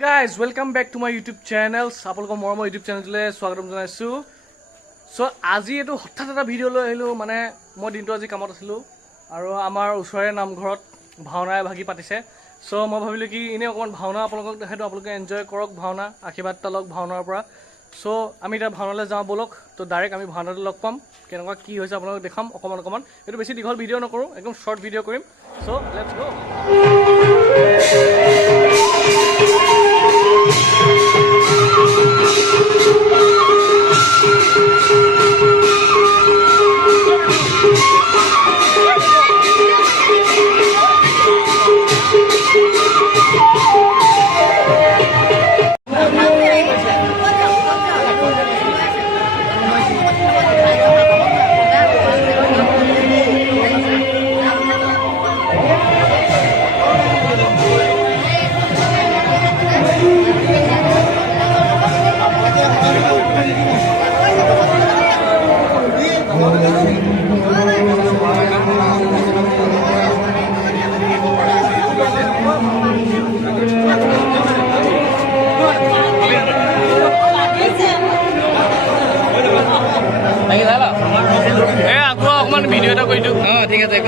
Guys, welcome back to my YouTube channel. আপোনালোকৰ মৰমৰ YouTube channelলৈ স্বাগতম জনাইছো। সো আজি এটো হঠাৎ এটা ভিডিও লৈ আহিলো মানে মই দিনটো আজি কামত আছিলো আৰু আমাৰ ওচৰৰে নামঘৰত ভাওনাই ভাগি পাতিছে। সো মই ভাবিলো কি ইনে অকমান ভাওনা আপোনালোকক দেখাইতো আপোনালোকে এনজয় কৰক ভাওনা আশীৰ্বাদ তালক ভাওনাৰ পৰা। সো আমি এটা ভাওনালৈ যাওঁ বলক তো ডাইৰেক্ট আমি ভাওনাতে লগ পাম কেনেকুৱা কি হৈছে আপোনালোকক দেখাম অকমান এটো বেছি দীঘল ভিডিও নকৰো একদম শৰ্ট ভিডিও কৰিম। So let's go. ভিডিও এটা কৰি দিওঁ ঠিক আছে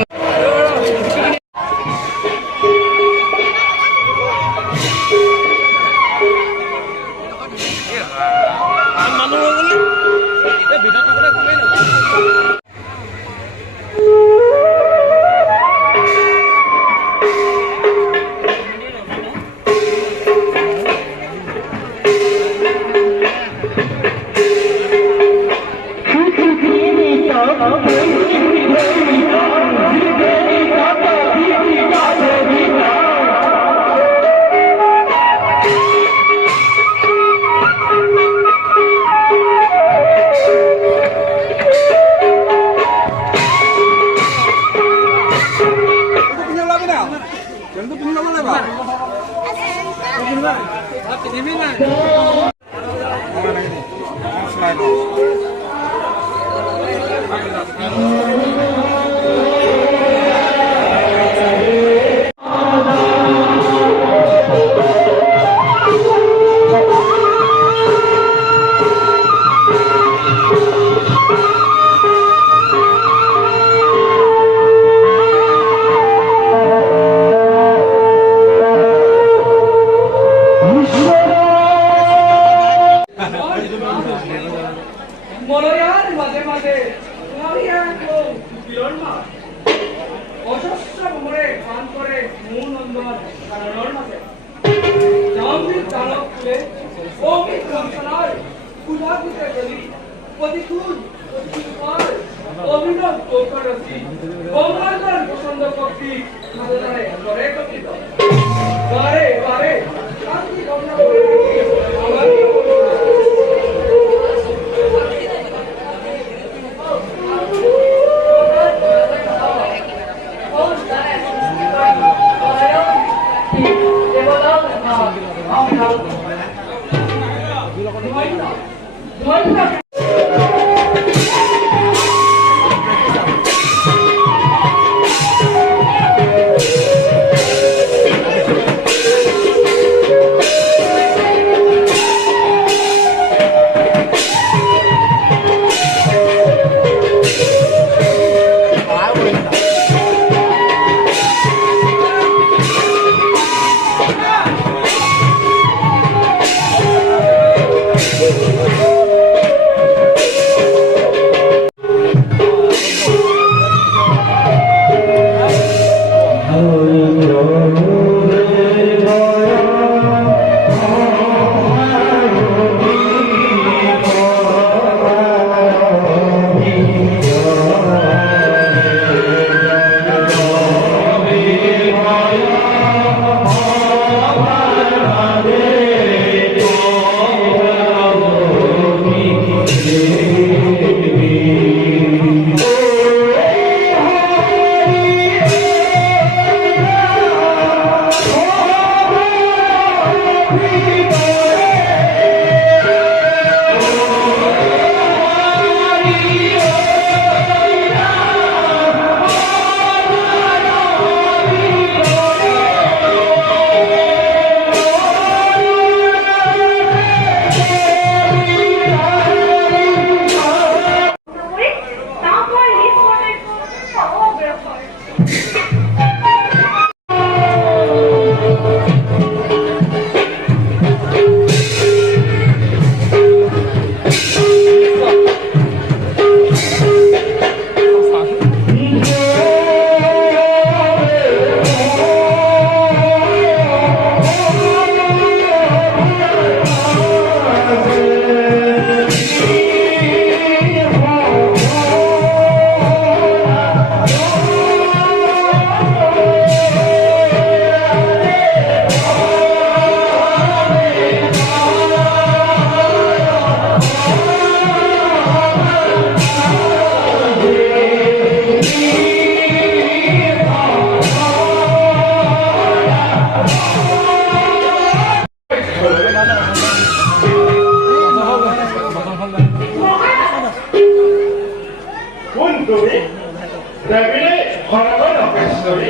দেৱীয়ে সনাতন অপেশ্বৰী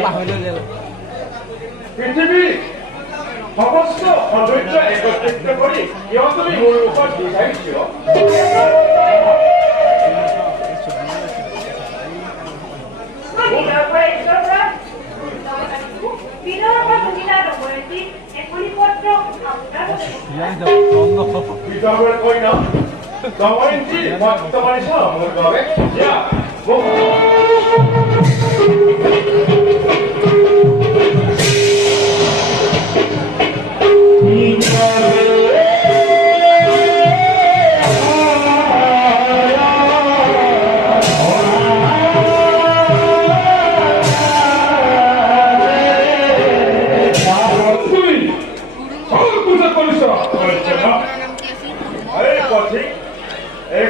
পৃথিৱীৰ সমস্ত সৌন্দৰ্য একত্ৰিত কৰি কিয় তুমি মোৰ ওপৰত বিচাৰিছ Damayanti, bak sana abi. Ya, bu.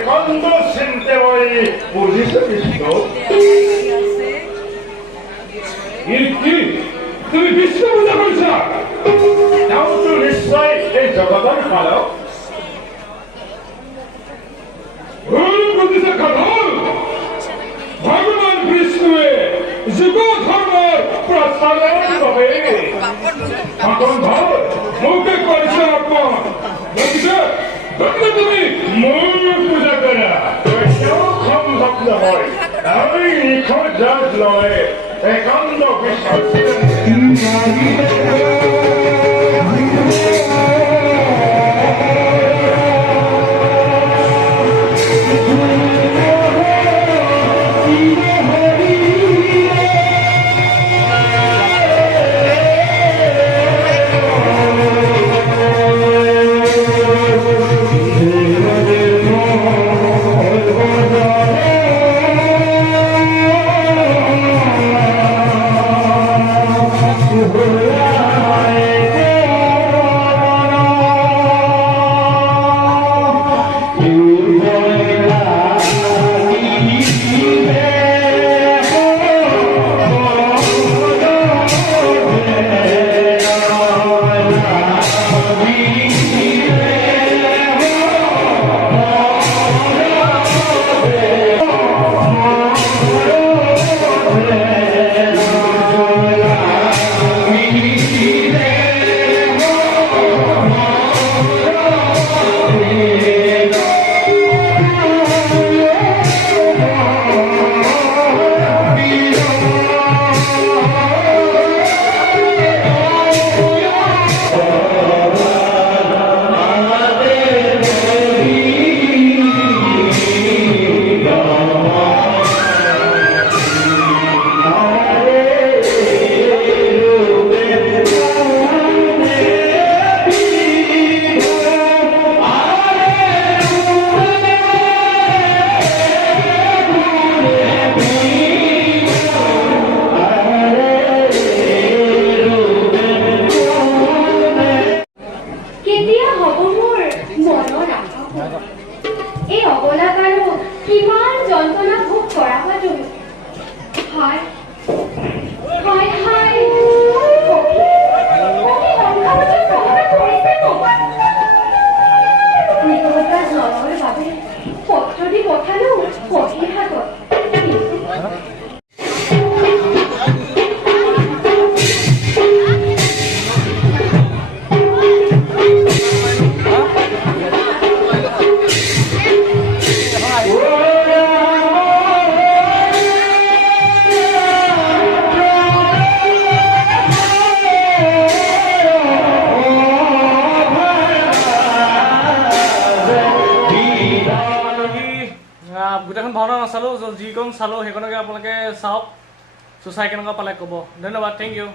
Cuando siente hoy pudiste visto y aquí tú viste una cosa now to this side es jagadan khalo guru pradisa kadal bhagwan krishna jugo dharma prasaran hobe এখন ভাব মুখে করেছে আপন বুঝছো তুমি মূল পূজা করা কেউ কম ভক্ত হয় আমি নিখোঁজ জাত নয় একান্ত বিশ্বাস গোটেইখন ভাওনা নাচালোঁ যিকণ চালোঁ সেইখনকে আপোনালোকে চাওক চ' চাই কেনেকুৱা পালে ক'ব ধন্যবাদ থেংক ইউ